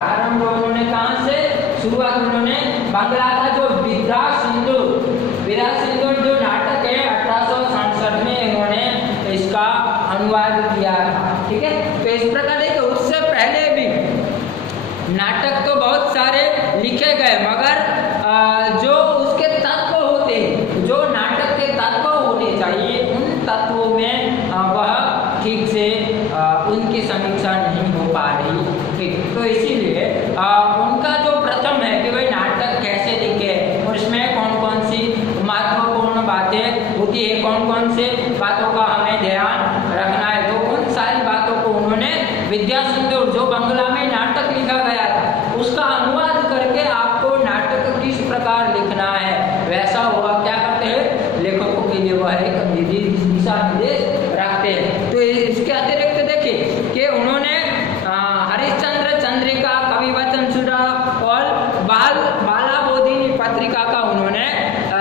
आरंभ उन्होंने कहाँ से शुरुआत उन्होंने बांग्ला का जो विद्या सिंदूर जो नाटक है 1867 में इन्होंने इसका अनुवाद किया था। ठीक है, तो इस प्रकार है कि उससे पहले भी नाटक तो बहुत सारे लिखे गए, मगर जो उसके तत्व होते हैं, जो नाटक के तत्व होने चाहिए, उन तत्वों में वह ठीक से उनकी समीक्षा नहीं हो पा रही। ठीक, तो इसीलिए उनका जो प्रथम है कि भाई नाटक कैसे लिखे और इसमें कौन कौन सी महत्वपूर्ण बातें होती है, कौन कौन से बातों का हमें ध्यान रखना है, तो उन सारी बातों को उन्होंने विद्या सिंदूर जो बांग्ला में नाटक लिखा गया था उसका अनुवाद करके आपको नाटक किस प्रकार लिखना है वैसा हुआ क्या करते हैं लेखकों के लिए वह एक दिशा निर्देश रखते हैं। तो इसके अतिरिक्त देखिए कि उन्होंने हरिश्चंद्र चंद्रिका कवि वचन सुधा और बाला बोधिनी पत्रिका का उन्होंने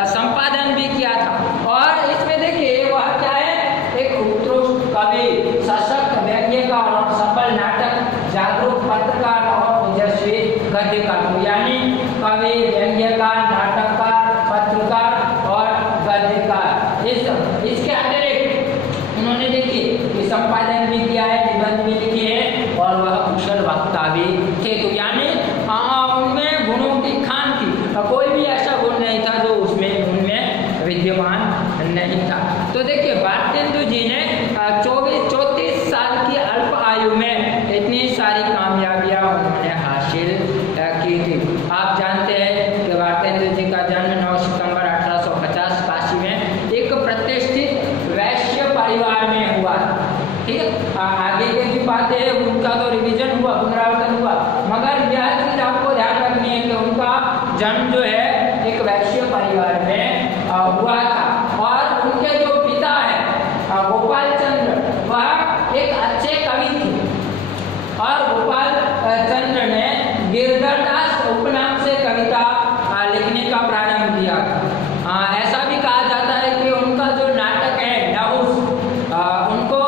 संपादन भी किया था। और इसमें देखिए वह क्या है, एक उत्कृष्ट कवि, सशक्त व्यंग्यकार और सफल नाटक, जागरूक पत्रकार और तेजस्वी गद्यकार, यानी कवि, व्यंग्यकार, नाटककार, पत्रकार और गद्यकार। इसके अतिरिक्त उन्होंने देखिए कि संपादन भी किया है, निबंध भी लिखे हैं और वह कुशल वक्ता भी थे। तो यानी उनमें गुणों की खान थी, कोई भी ऐसा गुण नहीं था जो उनमें विद्यमान नहीं था। तो देखिए भारतेंदु जी ने 34 साल की अल्प आयु में इतनी सारी कामयाबियां उन्होंने हासिल की थी। आप जानते हैं कि भारतेंदु जी का जन्म 9 सितंबर 1850 काशी में एक प्रतिष्ठित वैश्य परिवार में हुआ। ठीक है, आगे की जो बातें हैं उनका तो रिवीजन हुआ, पुनरावर्तन हुआ, मगर यह चीज आपको ध्यान रखनी है कि उनका जन्म जो है एक वैश्य परिवार में हुआ था। और उनके जो पिता है गोपाल चंद्र, वह एक अच्छे कवि थे और गोपाल चंद्र ने गिरधर दास उपनाम से कविता लिखने का प्रारंभ किया। ऐसा भी कहा जाता है कि उनका जो नाटक है डाउस उनको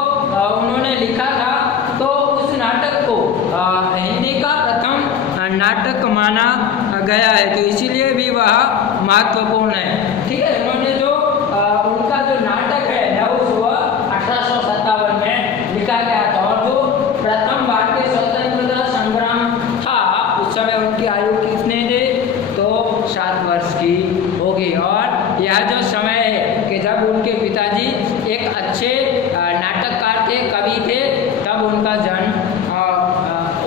उन्होंने लिखा था, तो उस नाटक को हिंदी का प्रथम नाटक माना गया है, तो इसीलिए भी वह महत्वपूर्ण है। ठीक है, उन्होंने जो उनका जो नाटक है डाउस वह 1857 में लिखा गया था और जो प्रथम भारतीय स्वतंत्रता संग्राम था उस समय उनकी आयु कितने थे, तो 7 वर्ष की होगी। और यह जो समय है कि जब उनके पिताजी एक अच्छे नाटककार थे, कवि थे, तब उनका जन्म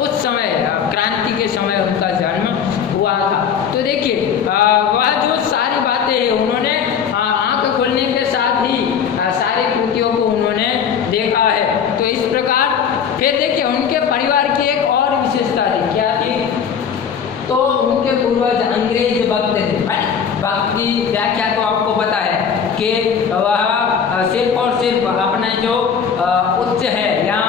उस समय क्रांति के समय उनका जन्म हुआ था। तो देखिए वह जो सारी बातें हैं उन्होंने आंख खोलने के साथ ही सारी कृतियों को उन्होंने देखा है। तो इस प्रकार फिर देखिए उनके परिवार की एक और विशेषता थी, क्या थी, तो उनके पूर्वज अंग्रेज भक्त थे। भक्त की व्याख्या तो आपको पता है कि वह सिर्फ और सिर्फ अपना जो उच्च है या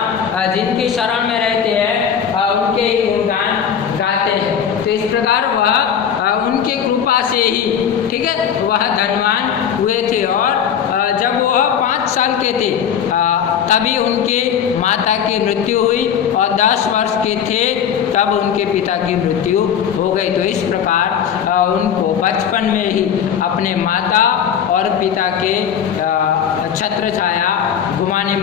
जिनकी शरण में रहते हैं उनके ही गुणगान गाते हैं। तो इस प्रकार वह उनकी कृपा से ही, ठीक है, वह धनवान हुए थे। और जब वह 5 साल के थे तभी उनकी माता की मृत्यु हुई और 10 वर्ष के थे तब उनके पिता की मृत्यु हो गई। तो इस प्रकार उनको बचपन में ही अपने माता और पिता के छत्र छाया घुमानी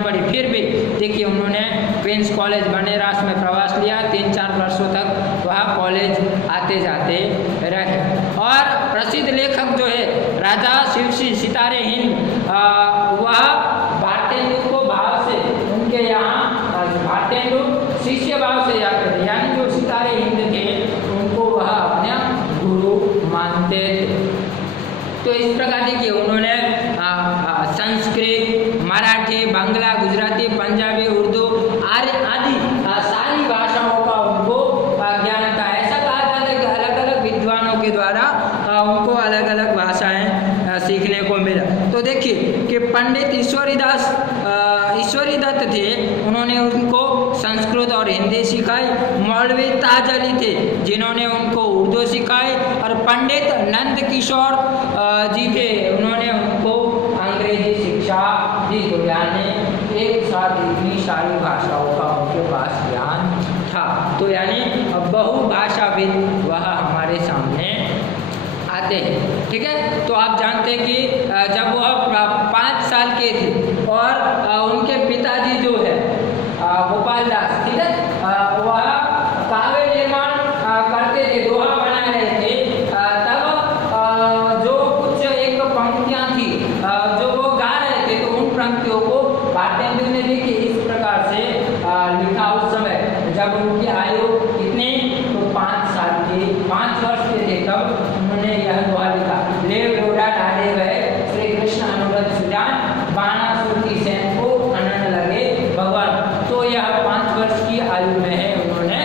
पड़ी। फिर भी देखिए उन्होंने क्वींस कॉलेज बनेरास में प्रवास लिया, 3-4 वर्षों तक वह कॉलेज आते जाते रहे। और प्रसिद्ध लेखक जो है राजा शिवसी सितारे हिंद, वह भारतेंदु को भाव से उनके यहाँ भारतेंदु शिष्य भाव से जाते थे, यानी जो सितारे हिंद थे उनको वह अपना गुरु मानते थे। तो इस प्रकार देखिए उन्होंने संस्कृत, मराठी, बांग्ला, गुजराती, पंजाबी, उर्दू आदि सारी भाषाओं का उनको ज्ञान था। ऐसा कहा जाता है कि अलग अलग विद्वानों के द्वारा उनको अलग अलग भाषाएं सीखने को मिला। तो देखिए कि पंडित ईश्वरी दत्त थे, उन्होंने उनको संस्कृत और हिंदी सिखाई। मौलवी ताज अली थे जिन्होंने उनको उर्दू सिखाई। और पंडित नंद किशोर जी थे, उन्होंने उनको अंग्रेजी शिक्षा दी। तो यानी एक साथ इतनी सारी भाषाओं का उनके पास ज्ञान था। तो यानी बहुभाषाविद वह हमारे सामने आते हैं। ठीक है, तो आप जानते हैं कि जब वह 5 साल के थे और उनके पिताजी जो है गोपाल दास, ठीक है, वह काव्य निर्माण करते थे, दोहा बना रहे थे, तब जो कुछ एक पंक्तियां थी जो वो गा रहे थे, तो उन पंक्तियों को भारतेंदु ने देखिए इस प्रकार से लिखा। उस समय जब उनकी आयु कितनी, तो 5 वर्ष के थे, तब उन्होंने यह दोहा लिखा। ले लोढ़ा डाले गए श्री कृष्ण अनुरत सुजान, बाणासुर की सेन को अनन लगे भगवान। तो यह 5 वर्ष की आयु में है उन्होंने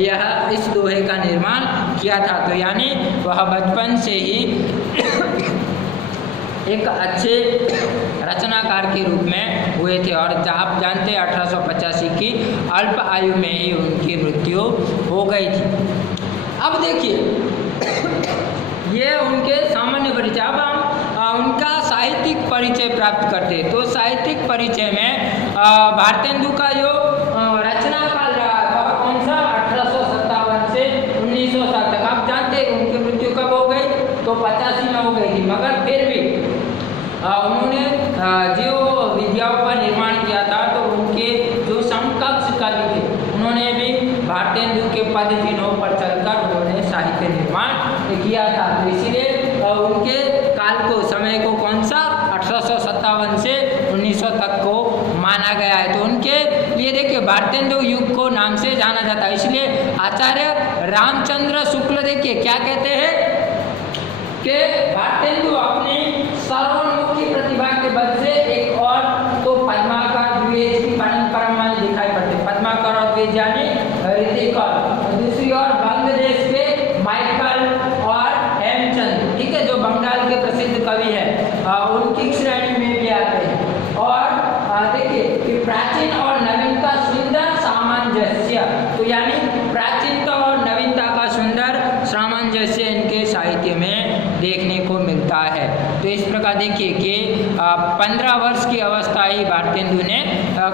यह इस दोहे का निर्माण किया था। तो यानी वह बचपन से ही एक अच्छे रचनाकार के रूप में हुए थे। और आप जानते हैं 1885 की अल्प आयु में ही उनकी मृत्यु हो गई थी। अब देखिए ये उनके सामान्य परिचय। अब हम उनका साहित्यिक परिचय प्राप्त करते हैं। तो साहित्यिक परिचय में भारतेंदु का जो रचना काल रहा था कौन सा, 1857 से 1907 तक। आप जानते हैं उनकी मृत्यु कब हो गई, तो 85 में हो गई थी। मगर फिर भी उन्होंने जो विद्याओं का निर्माण किया था, तो उनके जो समकक्ष कवि थे उन्होंने भी भारतेंदु के पद चिन्हों पर चलकर उन्होंने साहित्य निर्माण किया था। तो इसीलिए उनके काल को, समय को कौन सा, 1857 से 1900 तक को माना गया है। तो उनके लिए देखिए भारतेंदु युग को नाम से जाना जाता है। इसलिए आचार्य रामचंद्र शुक्ल देखिए क्या कहते हैं कि भारतेंदु अपनी सर्वोन्मुखी प्रतिभा के बल से एक और तो पद्माकर द्विज की परंपरा में दिखाई पड़ते। पद्माकर और द्विज यानी ऋतिक, और दूसरी ओर बांग्लादेश के माइकल और हेमचंद, ठीक है, जो बंगाल के प्रसिद्ध कवि है, उनकी श्रेणी में भी आते हैं। और देखिए कि प्राचीन और नवीनता सुंदर सामंजस्य, तो यानी प्राचीनता और नवीनता का सुंदर सामंजस्य इनके साहित्य में देखने को मिलता है। तो इस प्रकार देखिए कि 15 वर्ष की अवस्था ही भारतेंदु ने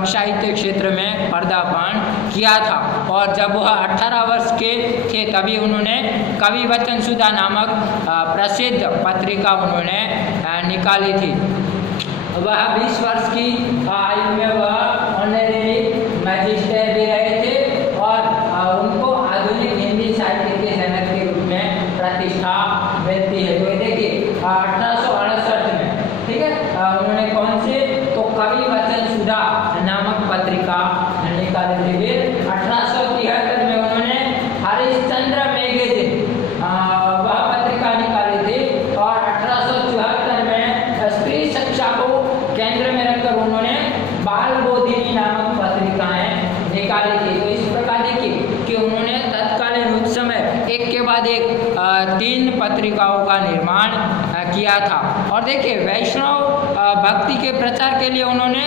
साहित्य क्षेत्र में पदार्पण किया था। और जब वह 18 वर्ष के थे तभी उन्होंने कवि वचन सुधा नामक प्रसिद्ध पत्रिका उन्होंने निकाली थी। वह 20 वर्ष की आयु में वह ऑनरेरी मैजिस्टर भी रहे थे और उनको आधुनिक हिंदी साहित्य के जनक के रूप में प्रतिष्ठा मिलती है। तो देखिए 1868 में, ठीक है, उन्होंने कौन से, तो कवि वचन सुधा नामक पत्रिका निकाली थी। फिर 1873 में उन्होंने हरिश्चंद्र मैगजीन वह पत्रिका निकाली थी। और 1874 में स्त्री शिक्षा को केंद्र में रखकर उन्होंने बाल बोधिनी नामक पत्रिकाएं निकाली थी। तो इस प्रकार देखिए कि उन्होंने तत्कालीन उस समय एक के बाद एक 3 पत्रिकाओं का निर्माण किया था। और देखिए वैष्णव भक्ति के प्रचार के लिए उन्होंने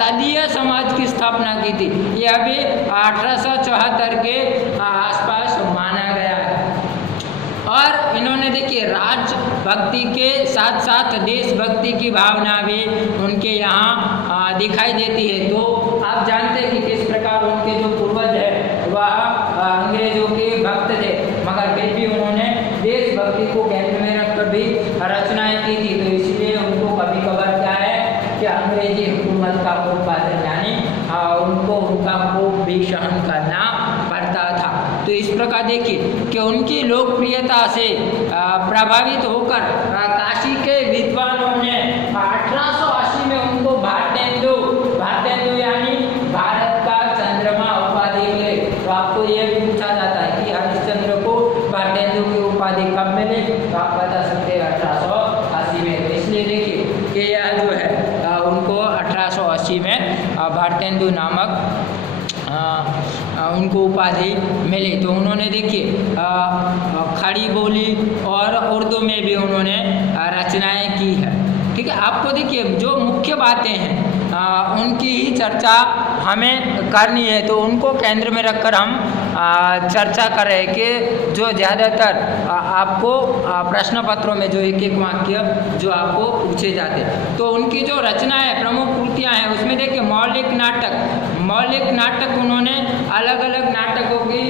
तदीय समाज की स्थापना की थी। यह भी 1874 के आसपास माना गया है। और इन्होंने देखिए राजभक्ति के साथ साथ देशभक्ति की भावना भी उनके यहाँ दिखाई देती है। तो आप जानते हैं कि किस प्रकार उनके जो पूर्वज है वह अंग्रेजों के भक्त थे, मगर फिर भी उन्होंने देशभक्ति को केंद्र में रखकर भी रचनाएं की थी। तो इसलिए उनको कभी कभार क्या है कि अंग्रेजी हुकूमत का उत्पादन यानी उनको उनका कोप भी सहन करना पड़ता था। तो इस प्रकार देखिए कि उनकी लोकप्रियता से प्रभावित होकर काशी के विद्वानों ने 1880 में उनको भारतेंदु यानी भारत का चंद्रमा उपाधि मिले। तो आपको यह भी पूछा जाता है कि हरिश्चंद्र को भारतेंदु की उपाधि कब मिले, तो आप बता सकते हैं 1880 में। तो इसलिए देखिए कि यह जो है उनको 1880 में भारतेंदु नामक उनको उपाधि मिली। तो उन्होंने देखिए खड़ी बोली और उर्दू में भी उन्होंने रचनाएं की है। ठीक है, आपको देखिए जो मुख्य बातें हैं उनकी ही चर्चा हमें करनी है। तो उनको केंद्र में रखकर हम चर्चा कर रहे हैं कि जो ज़्यादातर आपको प्रश्न पत्रों में जो एक वाक्य जो आपको पूछे जाते हैं, तो उनकी जो रचना है, प्रमुख कृतियाँ हैं, उसमें देखिए मौलिक नाटक, मौलिक नाटक उन्होंने अलग अलग नाटकों की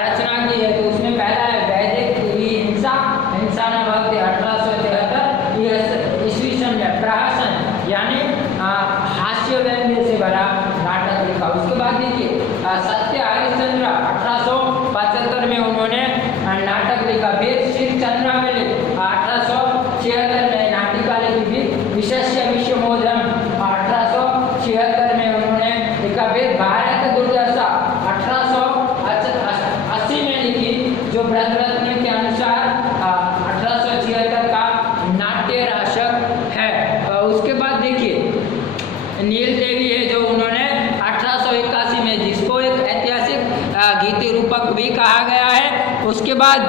रचना की है। तो उसमें पहला है वैदिक हिंसा, हिंसा न भक्ति 1873 ईस्वी सन में प्रहसन यानी हास्य व्यंग्य से भरा नाटक लिखा। उसके बाद देखिए सत्य हरिश्चंद्र 1875 में उन्होंने नाटक लिखा। फिर श्री चंद्रमेली 1876 में नाटिका लिखी। विशेष्य विश्वमोधन 1876 में उन्होंने लिखा। फिर भारत दुर्दशा 1880 में लिखी, जो ब्रजरत्न के अनुसार 1876 का नाट्य राशक है। उसके बाद देखिए नील देवी है, जो उन्होंने 1881 में, जिसको एक ऐतिहासिक गीति रूपक भी कहा गया है। उसके बाद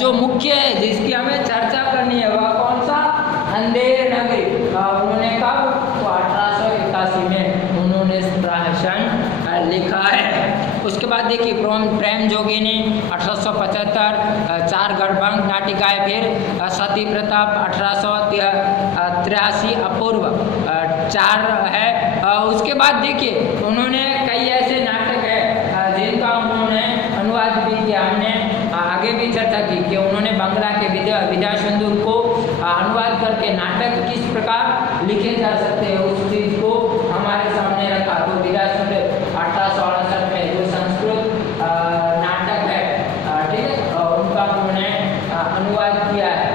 जो मुख्य है जिसकी हमें चर्चा करनी है वह कौन सा, अंधेर नगरी। उन्होंने कब, तो 1881 में उन्होंने प्रहसन लिखा है। उसके बाद देखिए प्रेम जोगिनी 1875, चार गढ़भंग नाटिकाएं। फिर सती प्रताप 1883 अपूर्व 4 है। उसके बाद देखिए उन्होंने कई ऐसे नाटक है जिनका उन्होंने अनुवाद भी किया। हमने आगे भी चर्चा की कि उन्होंने बांग्ला के विद्या सिंधु को अनुवाद करके नाटक किस प्रकार लिखे जा सकते हैं उस चीज को हमारे सामने रखा। तो विद्या सिंधु 1868 में जो संस्कृत नाटक है, ठीक है, उनका उन्होंने अनुवाद किया है।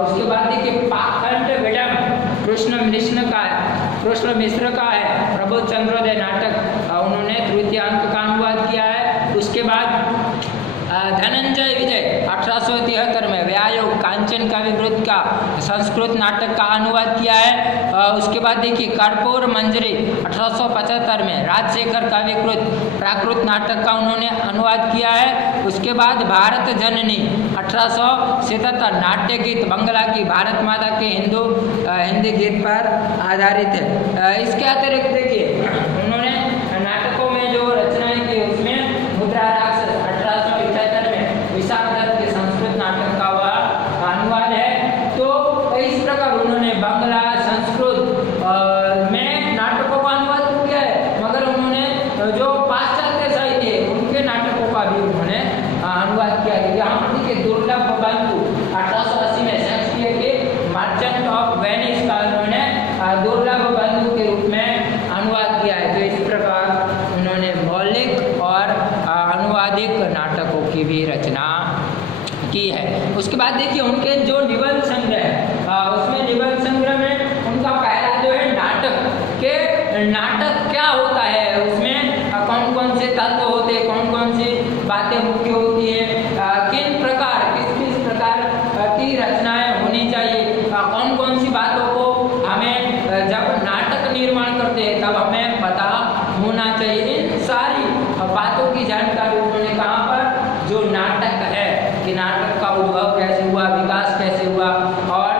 उसके बाद देखिए पाखंड विडम कृष्ण मिश्र का है प्रबोध चंद्रोदय नाटक, उन्होंने तृतीय अंक का अनुवाद किया है। उसके बाद धनंजय विजय 1873 में व्यायोग कांचन का विवृत का संस्कृत नाटक का अनुवाद किया है। उसके बाद देखिए कर्पूर मंजरी 1875 में राजशेखर का विकृत प्राकृत नाटक का उन्होंने अनुवाद किया है। उसके बाद भारत जननी 1877 नाट्य गीत बंगला की भारत माता के हिंदी गीत पर आधारित है। इसके अतिरिक्त देखिए उन्होंने नाटकों में जो रचनाएं की उसमें मुद्रा राक्षस 1878 में विशाख दत्त के संस्कृत नाटक का वह अनुवाद है। तो इस प्रकार उन्होंने बांग्ला संस्कृत में नाटकों का अनुवाद किया है, मगर उन्होंने जो पाश्चात्य साहित्य उनके नाटकों का भी उन्होंने अनुवाद किया है। यहाँ पर देखिए दुर्लभ बंधु 1880 में शेक्सपियर के मर्चेंट ऑफ वेनिस का उन्होंने दुर्लभ बंधु के रूप में अनुवाद किया है। तो इस प्रकार उन्होंने मौलिक और अनुवादिक नाटकों की भी रचना की है। उसके बाद देखिए उनके जो निबंध संग्रह है, उसमें निबंध संग्रह में उनका पहला जो है नाटक क्या होता है, उसमें कौन कौन से तत्व होते हैं, कौन कौन सी बातें मुख्य होती है, किस प्रकार की रचनाएं होनी चाहिए, कौन कौन सी बातों को हमें जब नाटक निर्माण करते हैं तब हमें पता होना चाहिए। इन सारी बातों की जानकारी उन्होंने कहाँ पर, जो नाटक है कि नाटक का उद्भव कैसे हुआ, विकास कैसे हुआ और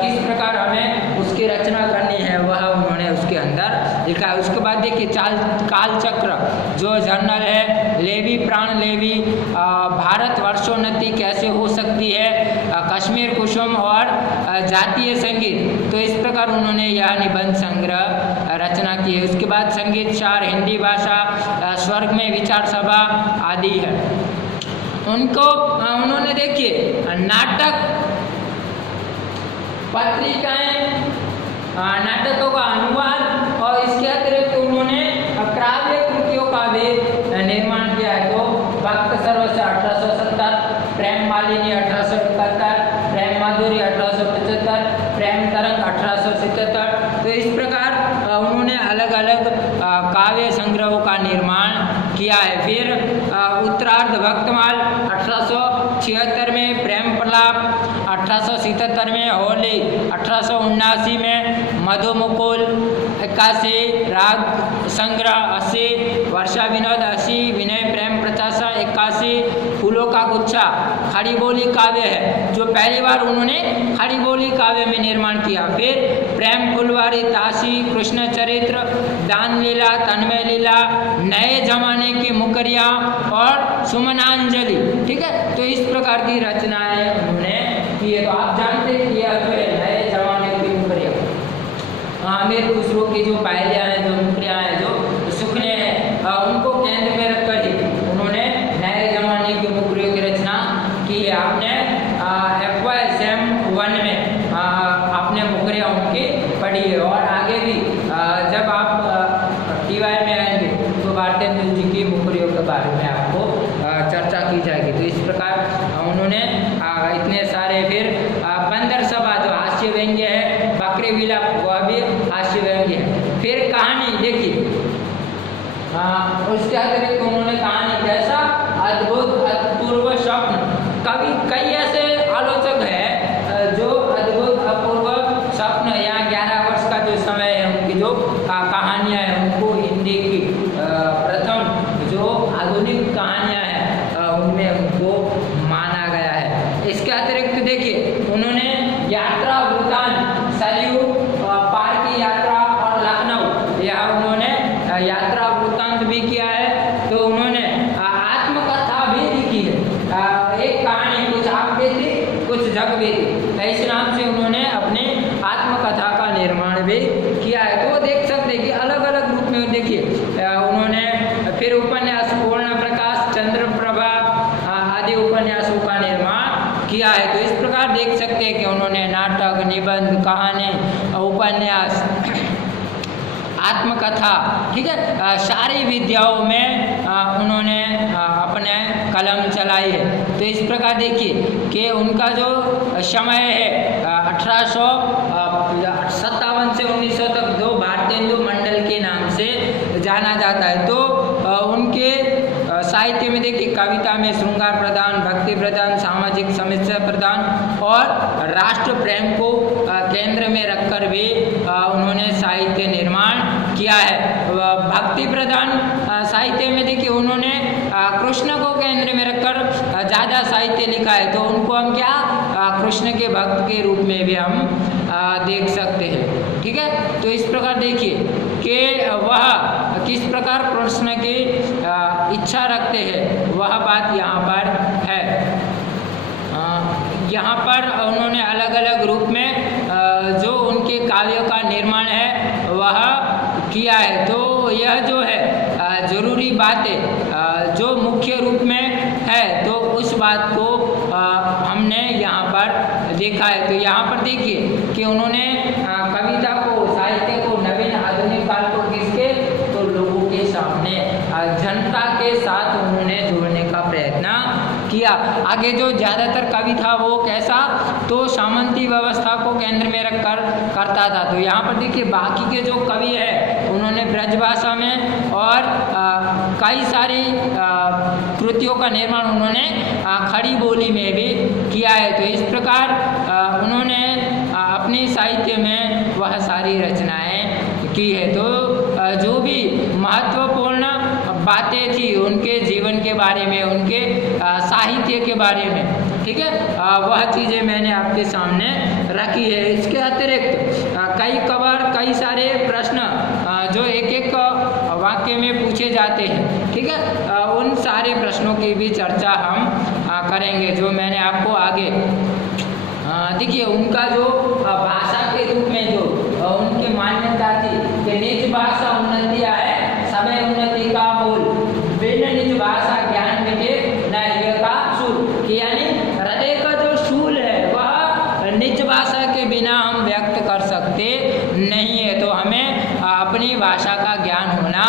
किस प्रकार हमें उसकी रचना करनी है, वह उन्होंने उसके अंदर लिखा है। उसके बाद देखिए कालचक्र जो जर्नल है, लेवी प्राण लेवी, भारत वर्षोन्नति कैसे हो सकती है, कश्मीर कुसुम और जातीय संगीत। तो इस प्रकार उन्होंने यह निबंध संग्रह रचना की है। उसके बाद संगीत सार, हिंदी भाषा, स्वर्ग में विचार सभा आदि है। उन्होंने देखिए नाटक पत्रिकाएं, नाटकों का अनुवाद और इसके अतिरिक्त उन्होंने काव्य कृतियों का भी निर्माण किया है। तो भक्त सरवस 1870, प्रेम मालिनी 1871, प्रेम माधुरी 1875, प्रेम तरंग 1877। तो इस प्रकार उन्होंने अलग अलग काव्य संग्रहों का निर्माण किया है। फिर उत्तरार्ध भक्तमाल 1876 में, प्रेम प्रलाप 1877 में, होली 1879 में, मधुमुकुल 81, राग संग्रह 80, वर्षा विनोद 80, विनय प्रेम प्रत्याशा 81, फूलों का गुच्छा खड़ी बोली काव्य है जो पहली बार उन्होंने खड़ी बोली काव्य में निर्माण किया। फिर प्रेम फुलवारी 83, कृष्ण चरित्र, दान लीला, तन्मय लीला, नए जमाने की मुकरिया और सुमनांजलि। ठीक है, तो इस प्रकार की रचनाएं उन्होंने की है। तो आप जानते हैं कि जो है नए जमाने की मुकरिया, मेरे दूसरों की जो पायलियाँ हैं, जो मुकरियाँ हैं, जो सुखने हैं, है, आपने FY सेम 1 में आपने मुकरिया उनकी पढ़ी है। और आगे भी जब आप TY में आएंगे तो भारतेंदु जी की मुकरियों के बारे में आपको चर्चा की जाएगी। तो इस प्रकार उन्होंने इतने सारे, फिर बंदर सभा जो हास्य व्यंग्य है, बकरी विलाप वह भी हास्य व्यंग्य है। फिर कहानी देखिए, उसके अतिरिक्त उन्होंने कहानी कैसा अद्भुत अपूर्व स्वप्न, कभी कई ऐसे आलोचक है जो अद्भुत अपूर्व स्वप्न या 11 वर्ष का जो समय है उनकी जो कहानियां हैं उनको हिंदी की प्रथम जो आधुनिक कहानियां हैं उनमें उनको माना गया है। इसके अतिरिक्त देखिए उन्होंने यात्रा वृतांत, सरयू पार की यात्रा और लखनऊ, यह उन्होंने यात्रा वृतांत भी किया है। तो उन्होंने आत्मकथा भी लिखी है, एक कहानी कुछ आप भी थी कुछ जग भी थी, इस नाम से उन्होंने अपनी आत्मकथा का निर्माण भी किया है। तो देख सकते हैं कि अलग अलग रूप में देखिए उन्होंने फिर उपन्यास पूर्ण प्रकाश, चंद्र प्रभा आदि उपन्यासों का निर्माण किया है। तो इस प्रकार देख सकते हैं कि उन्होंने नाटक, निबंध, कहानी, उपन्यास, आत्मकथा, ठीक है, सारी विद्याओं में उन्होंने अपने कलम चलाई है। तो इस प्रकार देखिए कि उनका जो समय है 1857 से 1900 तक जो भारतेंदु मंडल के नाम से जाना जाता है। तो उनके साहित्य में देखिए कविता में श्रृंगार प्रदान, भक्ति प्रदान, सामाजिक समस्या प्रदान और राष्ट्र प्रेम को केंद्र में रखकर भी उन्होंने साहित्य निर्माण किया है। भक्ति प्रदान साहित्य में देखिए उन्होंने कृष्ण को केंद्र में रखकर ज़्यादा साहित्य लिखा है। तो उनको हम क्या कृष्ण के भक्त के रूप में भी हम देख सकते हैं, ठीक है। तो इस प्रकार देखिए कि वह किस प्रकार कृष्ण की इच्छा रखते हैं, वह बात यहाँ पर है। यहाँ पर उन्होंने अलग अलग रूप में जो उनके काव्यों का निर्माण है वह किया है। तो यह जो है जरूरी बातें जो मुख्य रूप में है तो उस बात को हमने यहाँ पर देखा है। तो यहाँ पर देखिए कि उन्होंने कविता को, साहित्य को नवीन आधुनिक काल को किसके, तो लोगों के सामने जनता के साथ उन्होंने जोड़ने का प्रयत्न किया। आगे जो ज़्यादातर कवि था वो कैसा, तो सामंती व्यवस्था को केंद्र में रखकर करता था। तो यहाँ पर देखिए बाकी के जो कवि है उन्होंने ब्रजभाषा में और कई सारी कृतियों का निर्माण उन्होंने खड़ी बोली में भी किया है। तो इस प्रकार उन्होंने अपने साहित्य में वह सारी रचनाएं की है। तो जो भी महत्वपूर्ण बातें थी उनके जीवन के बारे में, उनके साहित्य के बारे में, ठीक है, वह चीज़ें मैंने आपके सामने रखी है। इसके अतिरिक्त कई सारे प्रश्न जो एक एक वाक्य में पूछे जाते हैं, ठीक है, उन सारे प्रश्नों की भी चर्चा हम करेंगे जो मैंने आपको आगे देखिए उनका जो भाषा के रूप में जो उनकी मान्यता थी कि निज भाषा उन्नति है समय उन्नति का मूल, बिन निज भाषा ज्ञान मिटे न हृदय का शूल, यानी हृदय का जो शूल है वह निज भाषा के बिना हम व्यक्त कर सकते नहीं है। तो हमें अपनी भाषा का ज्ञान होना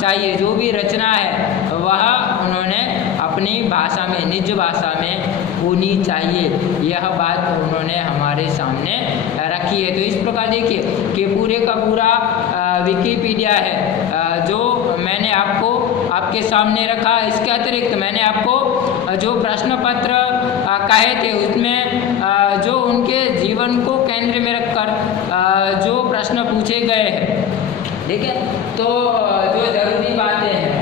चाहिए। जो भी रचना है वह उन्होंने अपनी भाषा में, निज भाषा में होनी चाहिए, यह बात उन्होंने हमारे सामने रखी है। तो इस प्रकार देखिए कि पूरे का पूरा विकिपीडिया है जो मैंने आपको आपके सामने रखा। इसके अतिरिक्त मैंने आपको जो प्रश्न पत्र कहे थे उसमें जो उनके जीवन को केंद्र में रखकर जो प्रश्न पूछे गए हैं, ठीक है, तो जो ज़रूरी बातें हैं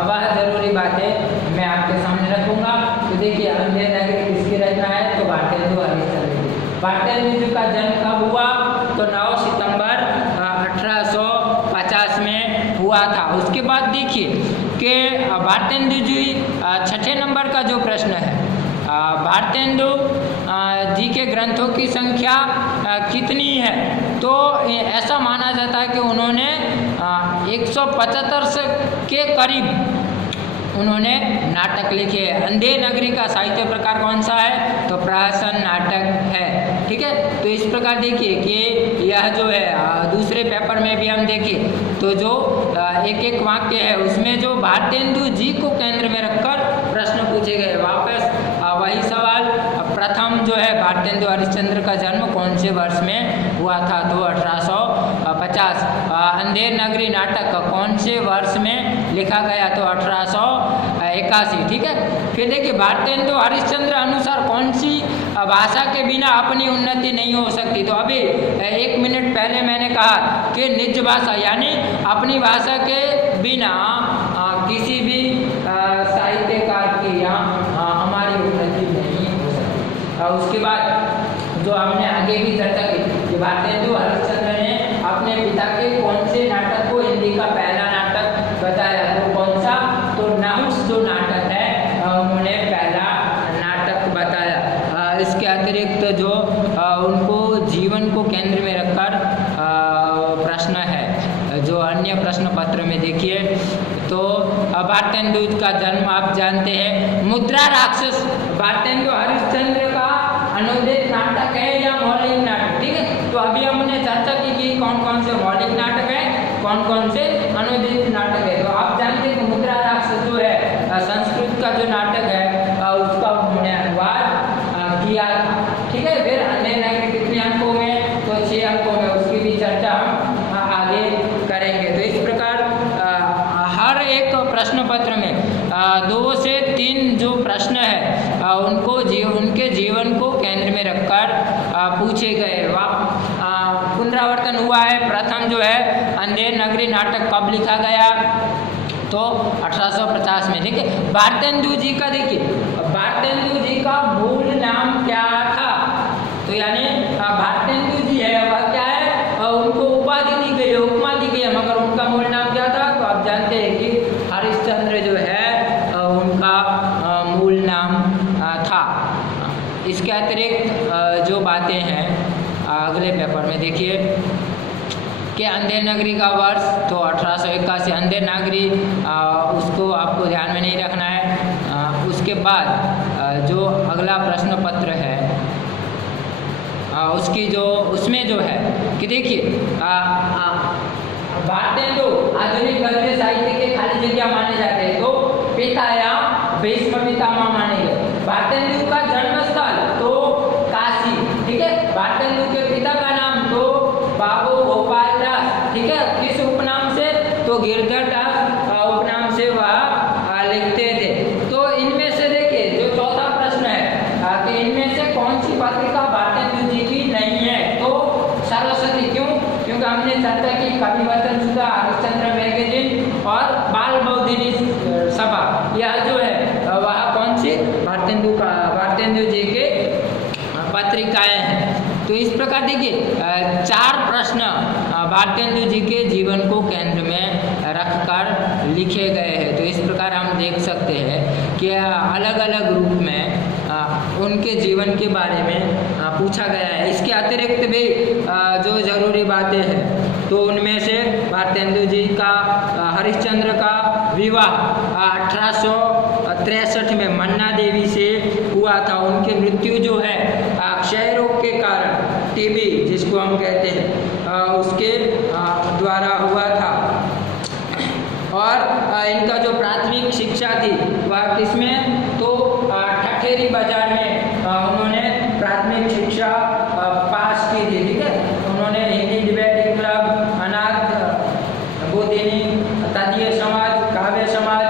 वह ज़रूरी बातें मैं आपके सामने रखूँगा। तो देखिए अंधेर नगरी किसकी रचना है, तो भारतेंदु हरीशचंद्र जी। भारतेंदु जी का जन्म कब हुआ, तो 9 सितंबर 1850 में हुआ था। उसके बाद देखिए कि भारतेंदु जी 6ठे नंबर का जो प्रश्न है, भारतेंदु जी के ग्रंथों की संख्या कितनी है, तो ऐसा माना जाता है कि उन्होंने 175 के करीब उन्होंने नाटक लिखे। अंधेर नगरी का साहित्य प्रकार कौन सा है? तो प्रहसन नाटक है। ठीक है, तो इस प्रकार देखिए कि यह जो है दूसरे पेपर में भी हम देखें तो जो एक एक वाक्य है उसमें जो भारतेंदु जी को केंद्र में रखकर प्रश्न पूछे गए। वापस वही सवाल, प्रथम जो है भारतेंदु हरिश्चंद्र का जन्म कौन से वर्ष में हुआ था? तो 1850। अंधेर नगरी नाटक कौन से वर्ष में लिखा गया? तो 1881। ठीक है, फिर देखिए भारतेंदु हरिश्चंद्र अनुसार कौन सी भाषा के बिना अपनी उन्नति नहीं हो सकती? तो अभी 1 मिनट पहले मैंने कहा कि निज भाषा यानी अपनी भाषा के बिना किसी भी साहित्यकार की या हमारी उन्नति नहीं हो सकती। उसके बाद जो हमने आगे की चर्चा की कि भारतेंदु हरिश्चंद्र ने अपने पिता के कौन से नाटक को हिंदी का पहला नाटक बताया? तो कौन सा? तो नहुष जो नाटक है उन्होंने पहला नाटक बताया। इसके अतिरिक्त जो उनको जीवन को केंद्र में रखकर प्रश्न है जो अन्य प्रश्न पत्र में देखिए तो भारतेंदु का जन्म आप जानते हैं। मुद्रा राक्षस भारतेंदु हरिश्चंद्र का अनुदित नाटक है या मौलिक नाटक? ठीक है, तो अभी हमने चर्चा की कि कौन कौन से मौलिक नाटक है, कौन कौन से अनुदित नाटक है। तो आप जानते हैं कि मुद्रा राक्षस जो है संस्कृत का जो नाटक है उसका उन्होंने अनुवाद किया। ठीक है, फिर अन्य नाटक कितने अंकों में? तो 6 अंकों में, उसकी भी चर्चा हम आगे करेंगे। तो इस प्रकार हर एक प्रश्न पत्र में 2 से 3 जो प्रश्न है उनको उनके जीवन को केंद्र में रखकर पूछे गए। पुनरावर्तन हुआ है। प्रथम जो है अंधेर नगरी नाटक कब लिखा गया? तो 1850 में। देखिए भारतेंदु जी का, देखिए भारतेंदु जी का मूल नाम क्या था? तो यानी भारतेंदु जी है वह क्या है? उनको उपाधि दी गई है, उपमा दी गई है, मगर उनका मूल नाम क्या था? तो आप जानते हैं कि हरिश्चंद्र जो है उनका मूल नाम था। इसके अतिरिक्त जो बातें हैं अगले पेपर में देखिए कि अंधेर नगरी का वर्ष तो 1881। अंधेर नगरी उसको आपको ध्यान में नहीं रखना है। उसके बाद जो अगला प्रश्न पत्र है उसमें जो है कि देखिए भारतेंदु आधुनिक गद्य साहित्य के खाली जगह माने जाते हैं तो पिता या भीष्म पितामह माने गए। भारतेंदु का जन्म स्थल तो काशी। ठीक है, भारतेंदु के पिता का नाम तो बाबू गोपाल दास। ठीक है, किस उपनाम से? तो गिरधर दास उपनाम से वह लिखते थे। तो इनमें से देखिए जो चौथा प्रश्न है कि इनमें से कौन सी पत्रिका भारतेंदु जी की नहीं है? तो सरस्वती। क्यों? क्योंकि हमने चर्चा की कविवचन सुधा, हरिश्चंद्र मैगजीन और बाल बौद्धिनी सभा, यह जो है वह कौन सी भारतेंदु जी के पत्रिकाएं हैं। तो इस प्रकार देखिए 4 प्रश्न भारतेंदु जी के जीवन को केंद्र में रखकर लिखे गए हैं। तो इस प्रकार हम देख सकते हैं कि अलग अलग रूप में उनके जीवन के बारे में पूछा गया है। इसके अतिरिक्त भी जो जरूरी बातें हैं तो उनमें से भारतेंदु जी का हरिश्चंद्र का विवाह 1863 में मन्ना देवी से हुआ था। उनकी मृत्यु जो है क्षय रोग के कारण, टीबी जिसको हम कहते हैं, उसके द्वारा हुआ था। और इनका जो प्राथमिक शिक्षा थी वह किसमें? तो ठठेरी बाजार में उन्होंने प्राथमिक शिक्षा पास की थी। ठीक है, उन्होंने हिंदी डिबेटिंग क्लब, अनाथ बोधिनी, तदीय समाज, काव्य समाज,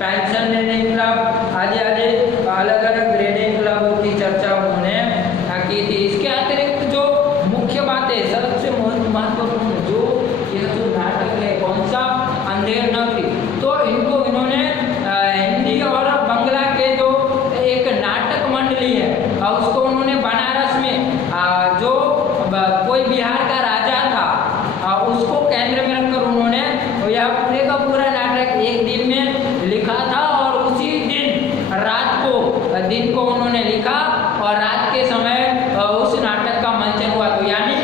पेंशन रीडिंग क्लब आदि आदि अलग अलग रीडिंग क्लबों की चर्चा उन्होंने की थी। इसके अतिरिक्त जो मुख्य बातें, सबसे महत्वपूर्ण जो नाटक है कौन सा? अंधेर नगरी। तो इन्होंने हिंदी और बंगला के जो एक नाटक मंडली है उसको उन्होंने बनारस में जो कोई बिहार का राजा था उसको केंद्र में रखकर उन्होंने यह पूरे का पूरा नाटक एक दिन में लिखा था और उसी दिन को उन्होंने लिखा और रात के समय उस नाटक का मंचन हुआ। तो यानी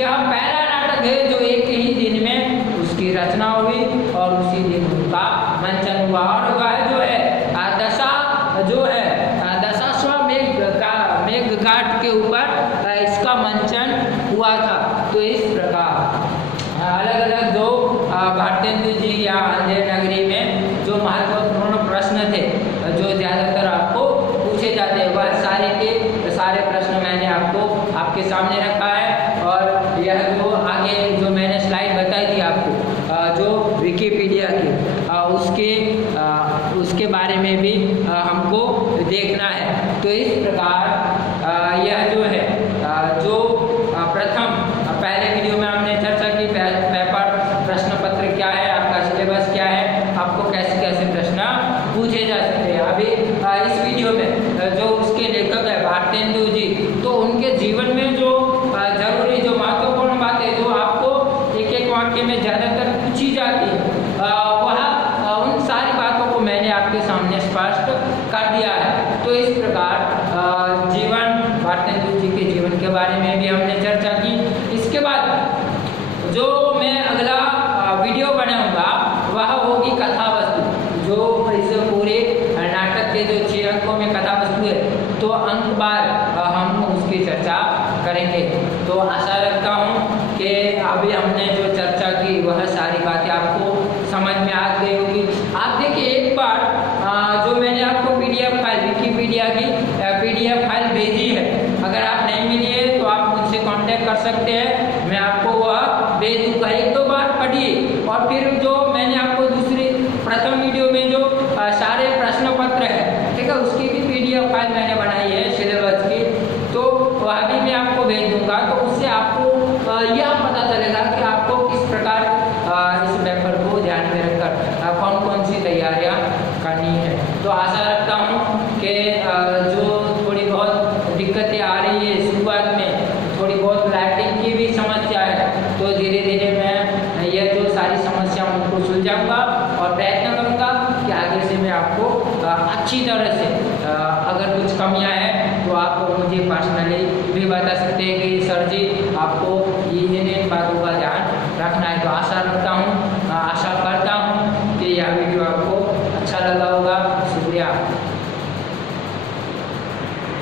यह पहला नाटक है जो एक ही दिन में उसकी रचना हुई और उसी दिन उनका मंचन हुआ। और वह जो है घाट के ऊपर इसका मंचन हुआ था। तो इस प्रकार अलग अलग जो भारतेंदु जी या अंधेर नगरी में जो महत्वपूर्ण प्रश्न थे जो ज़्यादातर आपको पूछे जाते हैं, वह सारे के सारे प्रश्न मैंने आपको आपके सामने रखा है। और यह जो आगे जो मैंने स्लाइड बताई थी आपको जो विकिपीडिया की उसके बारे में भी हमको देखना है। तो इस प्रकार यह जो है जो प्रथम पहले वीडियो में हमने चर्चा की पेपर प्रश्न पत्र क्या है, आपका सिलेबस क्या है, आपको कैसे कैसे प्रश्न पूछे जा सकते हैं। अभी इस वीडियो में जो उसके लेखक है भारतेंदु जी, तो उनके जीवन में जो जरूरी जो महत्वपूर्ण बातें जो आपको एक एक वाक्य में ज़्यादातर पूछी जाती है वह उन सारी बातों को मैंने आपके सामने स्पष्ट कर दिया है। तो इस प्रकार जीवन भारतेंदु जी के जीवन के बारे में भी हमने चर्चा की। इसके बाद जो मैं अगला वीडियो बनाऊंगा वह होगी कथा वस्तु। जो इस पूरे नाटक के जो 6 अंकों में कथा वस्तु है, तो अंक बार हम उसकी चर्चा करेंगे। तो आशा रखता हूँ कि अभी हमने जो चर्चा की वह सारी बातें आपको समझ में आ गई होगी। आप देखिए एक बार जो मैंने आपको PDF फाइल विकिपीडिया की PDF फाइल भेजी है, अगर आप नहीं मिली है तो आप मुझसे कांटेक्ट कर सकते हैं, मैं आपको वह भेज दूँगा। 1-2 बार पढ़िए और फिर जो मैंने आपको दूसरी प्रथम वीडियो में जो सारे प्रश्न पत्र है, ठीक है, उसकी भी PDF फाइल मैंने बनाई है सिलेबस की, तो वह भी मैं आपको भेज दूँगा। तो उससे आपको यह पता चलेगा कि आपको किस प्रकार इस पेपर को ध्यान में रखकर कौन कौन सी तैयारियाँ करनी है। तो आशा रखता हूँ कि जो थोड़ी बहुत दिक्कतें आ रही है शुरुआत में, थोड़ी बहुत लाइटिंग की भी समस्या है, तो धीरे धीरे मैं यह जो सारी समस्या उनको सुलझाऊंगा और प्रयत्न करूंगा कि आगे से मैं आपको अच्छी तरह से अगर कुछ कमियां हैं तो आप मुझे पर्सनली भी बता सकते हैं कि सर जी आपको